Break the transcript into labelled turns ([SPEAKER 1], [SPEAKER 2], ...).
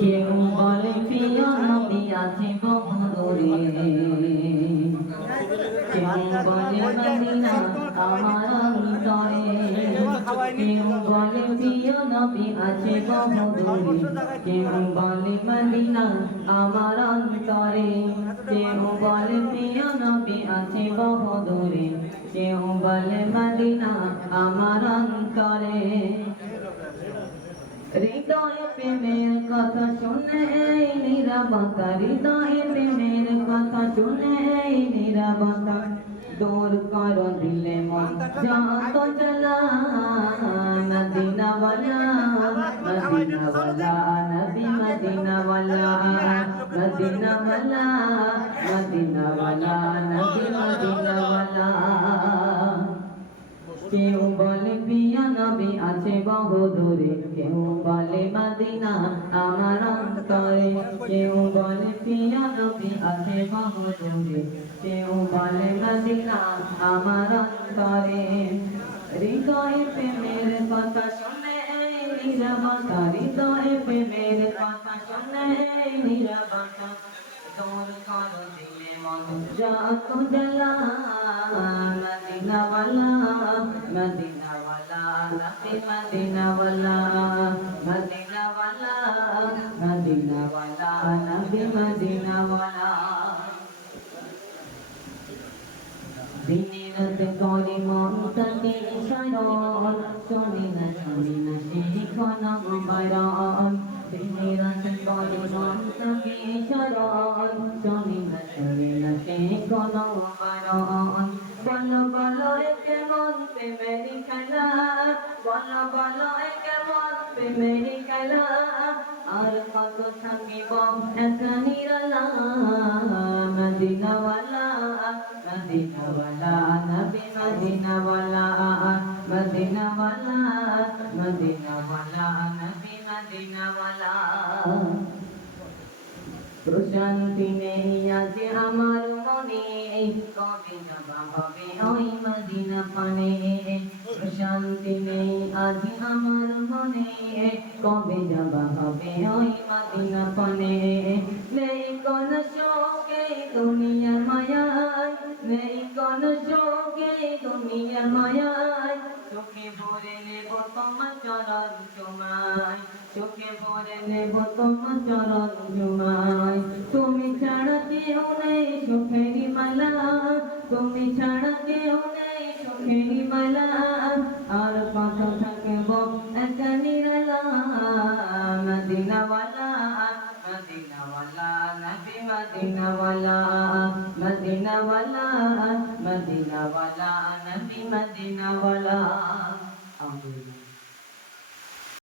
[SPEAKER 1] কেউ বলে প্রিয় নবী আছে আমার অন্তরে কেউ বলে মদিনা আমার অন্তরে কেউ বলে প্রিয় নবী আছে বহুদূরে কেউ বলে মদিনা আমার অন্তরে। হৃদয় প্রেমের কথা শুনে এই নিরাপত্তা, হৃদয় প্রেমের কথা শুনে এই নিরাপত্তা দূর কর দিলে মন। যত জ্বালা, মদিনাওয়ালা মদিনাওয়ালা, নবী মদিনাওয়ালা মদিনাওয়ালা মদিনাওয়ালা, নবী মদিনাওয়ালা। কেউ বলে, প্রিয় নবী আছে বহুদূরে। কেউ বলে, মদিনা আমার অন্তরে। কেউ বলে, প্রিয় নবী আছে বহুদূরে। কেউ বলে, মদিনা আমার অন্তরে। হৃদয় প্রেমের কথা শুনে নিরবতা। হৃদয় প্রেমের কথা শুনে নিরবতা। দূর কর দিলে মন, যত জ্বালা মদিনাওয়ালা মদিনাওয়ালা নবী মদিনাওয়ালা মদিনাওয়ালা মদিনাওয়ালা নবী মদিনাওয়ালা দিনে রাতে করি মন তাকে শুনি না শুনি না শিখন বারণ দিনে রাতে করি মন তাকে শুনি না শুনি না শিখন বারণ খেলা আর কত থাকিব একা নিরালা। মদিনাওয়ালা মদিনাওয়ালা নবী মদিনাওয়ালা মদিনাওয়ালা মদিনাওয়ালা নবী মদিনাওয়ালা। প্রশান্তি নেই আজ আমার মনে কবে হবে ওই মদিনা পানে। প্রশান্তি নেই আজ আমার মনে কবে যাবা হবে ওই মদিনা পানে। নেই কোন শোকে দুনিয়ার মায়ায়, নেই কোন শোকে দুনিয়ার মায়ায়। চোখে ভরে নেব তোমার চরণ তোমায়। ভরে নেব তোমার চরণ তোমায় তুমি ছাড়া কেউ নেই সুখেরি মালা। তুমি ছাড়া কেউ মদিনাওয়ালা মদিনাওয়ালা মদিনাওয়ালা